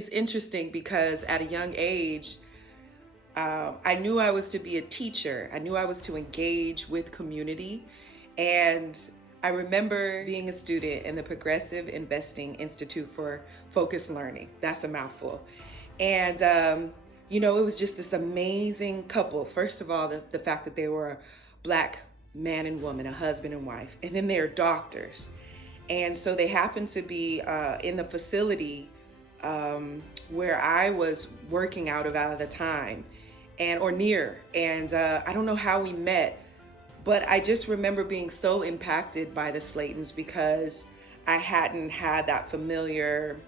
It's interesting because at a young age, I knew I was to be a teacher. I knew I was to engage with community. And I remember being a student in the Progressive Investing Institute for Focused Learning. That's a mouthful. And, it was just this amazing couple. First of all, the fact that they were a Black man and woman, a husband and wife, and then they're doctors. And so they happened to be in the facility where I was working out of at the time, and or near. And I don't know how we met, but I just remember being so impacted by the Slaytons because I hadn't had that familiar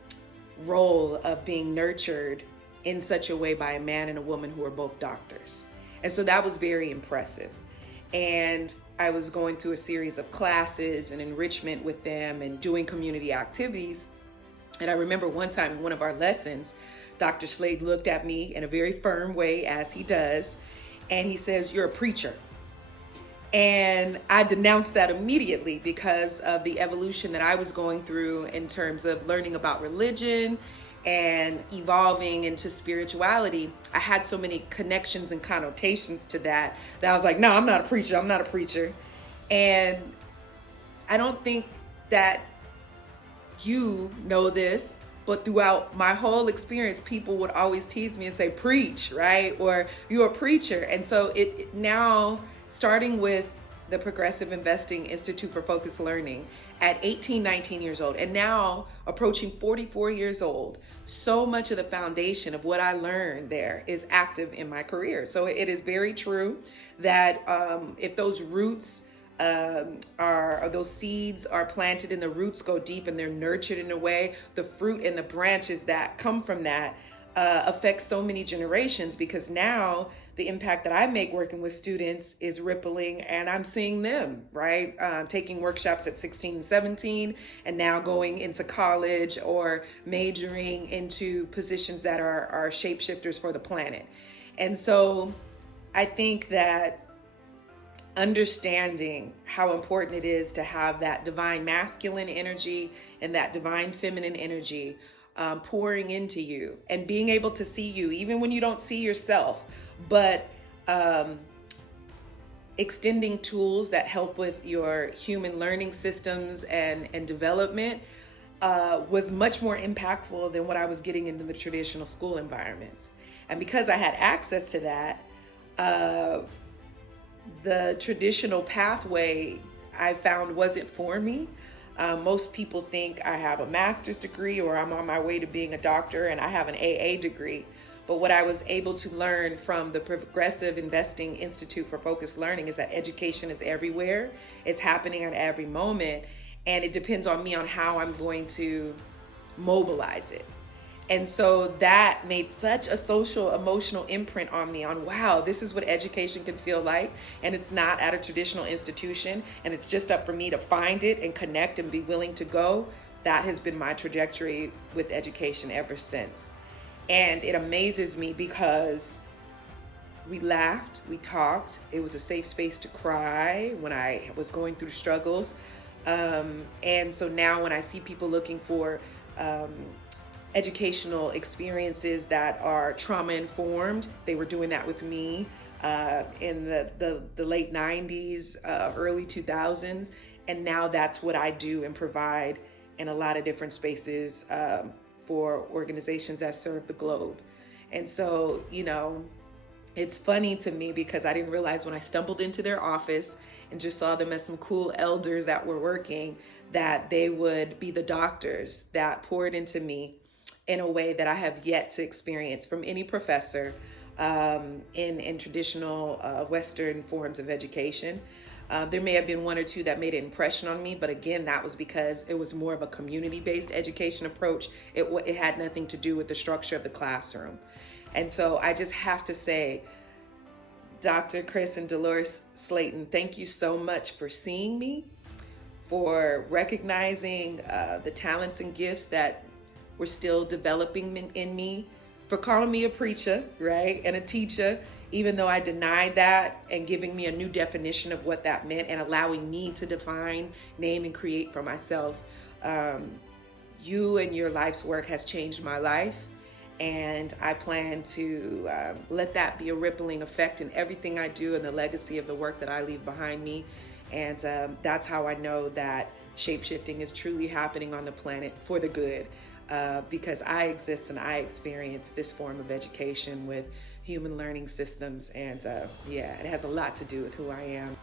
role of being nurtured in such a way by a man and a woman who are both doctors. And so that was very impressive. And I was going through a series of classes and enrichment with them and doing community activities. And I remember one time in one of our lessons, Dr. Slade looked at me in a very firm way, as he does, and he says, "You're a preacher." And I denounced that immediately because of the evolution that I was going through in terms of learning about religion and evolving into spirituality. I had so many connections and connotations to that I was like, no, I'm not a preacher. I'm not a preacher. And I don't think that you know this, but throughout my whole experience, people would always tease me and say, preach, right? Or you're a preacher. And so it now, starting with the Progressive Investing Institute for Focused Learning at 18, 19 years old, and now approaching 44 years old, so much of the foundation of what I learned there is active in my career. So it is very true that if those roots or those seeds are planted and the roots go deep and they're nurtured in a way, the fruit and the branches that come from that affect so many generations, because now the impact that I make working with students is rippling, and I'm seeing them, right? Taking workshops at 16 and 17, and now going into college or majoring into positions that are shapeshifters for the planet. And so I think that understanding how important it is to have that divine masculine energy and that divine feminine energy pouring into you, and being able to see you even when you don't see yourself, but extending tools that help with your human learning systems and development was much more impactful than what I was getting in the traditional school environments. And because I had access to that, the traditional pathway I found wasn't for me. Most people think I have a master's degree or I'm on my way to being a doctor, and I have an AA degree. But what I was able to learn from the Progressive Investing Institute for Focused Learning is that education is everywhere. It's happening at every moment. And it depends on me on how I'm going to mobilize it. And so that made such a social, emotional imprint on me on, wow, this is what education can feel like. And it's not at a traditional institution. And it's just up for me to find it and connect and be willing to go. That has been my trajectory with education ever since. And it amazes me because we laughed, we talked. It was a safe space to cry when I was going through struggles. And so now when I see people looking for educational experiences that are trauma informed, they were doing that with me in the late 90s, early 2000s. And now that's what I do and provide in a lot of different spaces for organizations that serve the globe. And so, it's funny to me because I didn't realize when I stumbled into their office and just saw them as some cool elders that were working, that they would be the doctors that poured into me in a way that I have yet to experience from any professor in traditional Western forms of education. There may have been one or two that made an impression on me, but again, that was because it was more of a community-based education approach. It had nothing to do with the structure of the classroom. And so I just have to say, Dr. Chris and Dolores Slayton, thank you so much for seeing me, for recognizing the talents and gifts that were still developing in me, for calling me a preacher, right, and a teacher, even though I denied that, and giving me a new definition of what that meant and allowing me to define, name, and create for myself. You and your life's work has changed my life, And I plan to let that be a rippling effect in everything I do and the legacy of the work that I leave behind me. And that's how I know that shapeshifting is truly happening on the planet for the good, because I exist and I experience this form of education with human learning systems. And yeah, it has a lot to do with who I am.